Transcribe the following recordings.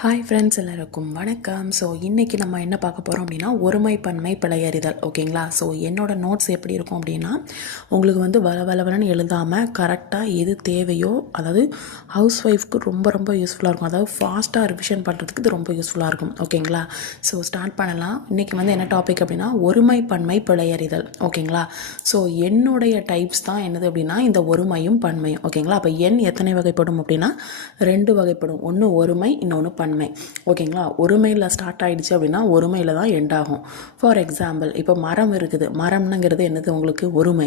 Hi friends, எல்லாருக்கும் வணக்கம். So இன்றைக்கி நம்ம என்ன பார்க்க போகிறோம் அப்படின்னா ஒருமைப்பன்மை பிழையறிதல். ஓகேங்களா? ஸோ என்னோடய நோட்ஸ் எப்படி இருக்கும் அப்படின்னா, உங்களுக்கு வந்து வளவலன்னு எழுதாமல் கரெக்டாக எது தேவையோ, அதாவது ஹவுஸ் ஒய்ஃப்க்கு ரொம்ப ரொம்ப யூஸ்ஃபுல்லாக இருக்கும். அதாவது ஃபாஸ்ட்டாக ரிவிஷன் பண்ணுறதுக்கு இது ரொம்ப யூஸ்ஃபுல்லாக இருக்கும். ஓகேங்களா? ஸோ ஸ்டார்ட் பண்ணலாம். இன்றைக்கி வந்து என்ன டாபிக் அப்படின்னா ஒருமைப்பன்மை பிழையறிதல். ஓகேங்களா? ஸோ என்னுடைய டைப்ஸ் தான் என்னது அப்படின்னா இந்த ஒருமையும் பன்மையும். ஓகேங்களா? அப்போ எண் எத்தனை வகைப்படும் அப்படின்னா 2 வகைப்படும். ஒன்று ஒருமை, இன்னொன்று பன்மை. ஓகேங்களா? ஒருமையில் ஸ்டார்ட் ஆகிடுச்சு அப்படின்னா ஒருமையில் தான் எண்ட் ஆகும். ஃபார் எக்ஸாம்பிள், இப்போ மரம் இருக்குது. மரம்னுங்கிறது என்னது உங்களுக்கு ஒருமை.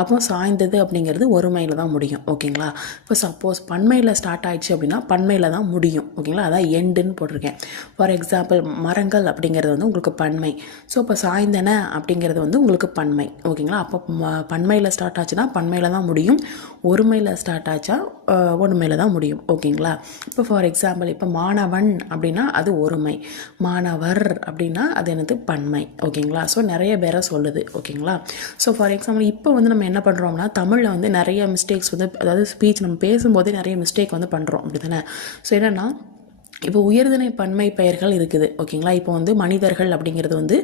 அப்போ சாய்ந்தது அப்படிங்கிறது ஒருமையில் தான் முடியும். ஓகேங்களா? இப்போ சப்போஸ் பன்மையில் ஸ்டார்ட் ஆகிடுச்சு அப்படின்னா பன்மையில் தான் முடியும். ஓகேங்களா? அதான் எண்டுன்னு போட்டிருக்கேன். ஃபார் எக்ஸாம்பிள், மரங்கள் அப்படிங்கிறது வந்து உங்களுக்கு பன்மை. ஸோ இப்போ சாய்ந்தன அப்படிங்கிறது வந்து உங்களுக்கு பன்மை. ஓகேங்களா? அப்போ பன்மையில் ஸ்டார்ட் ஆச்சுன்னா பன்மையில் தான் முடியும். ஒருமையில் ஸ்டார்ட் ஆச்சா ஒருமையில் தான் முடியும். ஓகேங்களா? இப்போ ஃபார் எக்ஸாம்பிள், இப்போ மாணவன் அப்படின்னா அது ஒருமை, மாணவர் அப்படின்னா அது என்னது பன்மை. ஓகேங்களா? ஸோ நிறைய பேரை சொல்லுது. ஓகேங்களா? ஸோ ஃபார் எக்ஸாம்பிள், இப்போ வந்து நம்ம என்ன பண்ணுறோம்னா தமிழில் வந்து நிறைய மிஸ்டேக்ஸ் வந்து, அதாவது ஸ்பீச் நம்ம பேசும்போதே நிறைய மிஸ்டேக் வந்து பண்ணுறோம். அப்படி தானே? ஸோ என்னென்னா, இப்போ உயர்திணை பன்மை பெயர்கள் இருக்குது. ஓகேங்களா? இப்போ வந்து மனிதர்கள் அப்படிங்கிறது வந்து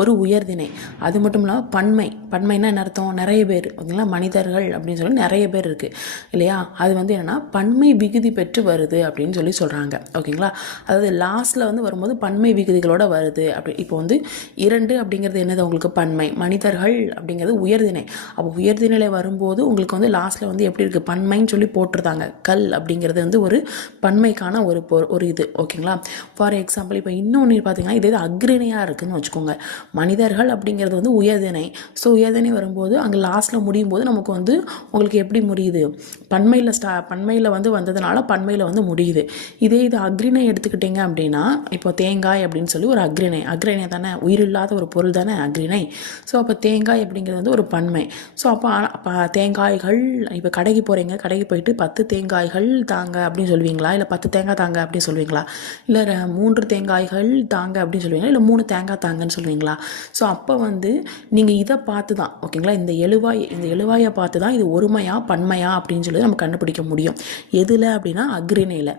ஒரு உயர்திணை. அது மட்டும் இல்லாமல் பன்மைனா என்ன அர்த்தம்? நிறைய பேர். ஓகேங்களா? மனிதர்கள் அப்படின்னு சொல்லி நிறைய பேர் இருக்குது இல்லையா? அது வந்து என்னென்னா பன்மை விகுதி பெற்று வருது அப்படின்னு சொல்லி சொல்கிறாங்க. ஓகேங்களா? அதாவது லாஸ்ட்டில் வந்து வரும்போது பன்மை விகுதிகளோட வருது. அப்படி இப்போ வந்து 2 அப்படிங்கிறது என்னது உங்களுக்கு பன்மை, மனிதர்கள் அப்படிங்கிறது உயர்திணை. அப்போ உயர்திணையில் வரும்போது உங்களுக்கு வந்து லாஸ்ட்டில் வந்து எப்படி இருக்குது பன்மைன்னு சொல்லி போட்டிருந்தாங்க. கல் அப்படிங்கிறது வந்து ஒரு பன்மைக்கான ஒரு இது. ஓகேங்களா? ஃபார் எக்ஸாம்பிள், இப்போ இன்னொன்று பார்த்தீங்கன்னா இதே அக்ரிணையாக இருக்குதுன்னு வச்சுக்கோங்க. மனிதர்கள் அப்படிங்கிறது வந்து உயர்திணை. ஸோ உயர்திணை வரும்போது அங்கே லாஸ்ட்டில் முடியும் போது நமக்கு வந்து உங்களுக்கு எப்படி முடியுது? பன்மையில் வந்து வந்ததுனால பன்மையில் வந்து முடியுது. இதே இது அக்ரிணை எடுத்துக்கிட்டிங்க அப்படின்னா, இப்போ தேங்காய் அப்படின்னு சொல்லி ஒரு அக்ரிணை தானே, உயிரில்லாத ஒரு பொருள் தானே அக்ரிணை. ஸோ அப்போ தேங்காய் அப்படிங்கிறது வந்து ஒரு பன்மை. ஸோ அப்போ தேங்காய்கள், இப்போ கடைக்கு போகிறீங்க, கடைக்கு போயிட்டு 10 தேங்காய்கள் தாங்க அப்படின்னு சொல்லுவீங்களா? இல்லை 10 தேங்காய் தாங்க அப்படின்னு சொல்லுவீங்களா? இல்லை 3 தேங்காய்கள் தாங்க அப்படின்னு சொல்லுவீங்களா? இல்லை 3 தேங்காய் தாங்கன்னு சொல்லுவீங்களா? ஸோ அப்போ வந்து நீங்கள் இதை பார்த்து தான், ஓகேங்களா, இந்த எழுவாயை பார்த்து தான் இது ஒருமையா பன்மையா அப்படின்னு சொல்லி நம்ம கண்டுபிடிக்க முடியும். எதில் அப்படின்னா அக்ரிணையில்.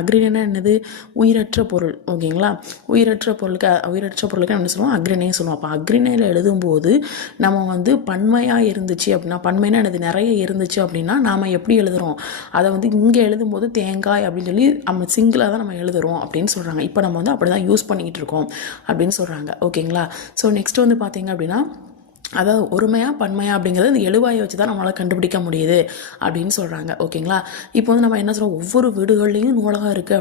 அக்ரிணைனா என்னது? உயிரற்ற பொருள். ஓகேங்களா? உயிரற்ற பொருளுக்கு என்ன சொல்லுவோம்? அக்ரிணைன்னு சொல்லுவோம். அப்போ அக்ரிணையில் எழுதும்போது நம்ம வந்து பன்மையாக இருந்துச்சு அப்படின்னா, பன்மைனா என்னது? நிறைய இருந்துச்சு அப்படின்னா நாம் எப்படி எழுதுகிறோம்? அதை வந்து இங்கே எழுதும்போது தேங்காய் அப்படின்னு சொல்லி நம்ம சிங்கிளாக தான் நம்ம எழுதுகிறோம் அப்படின்னு சொல்கிறாங்க. இப்போ நம்ம வந்து அப்படி தான் யூஸ் பண்ணிக்கிட்டு இருக்கோம் அப்படின்னு சொல்கிறாங்க. ஓகேங்களா? ஸோ நெக்ஸ்ட் வந்து பார்த்தீங்க அப்படின்னா, அதாவது ஒருமையா பன்மையா அப்படிங்கிறது இந்த எழுவாயை வச்சு தான் நம்மளால் கண்டுபிடிக்க முடியுது அப்படின்னு சொல்கிறாங்க. ஓகேங்களா? இப்போ வந்து நம்ம என்ன சொல்கிறோம்? ஒவ்வொரு வீடுகள்லேயும் நூலகம் இருக்குது.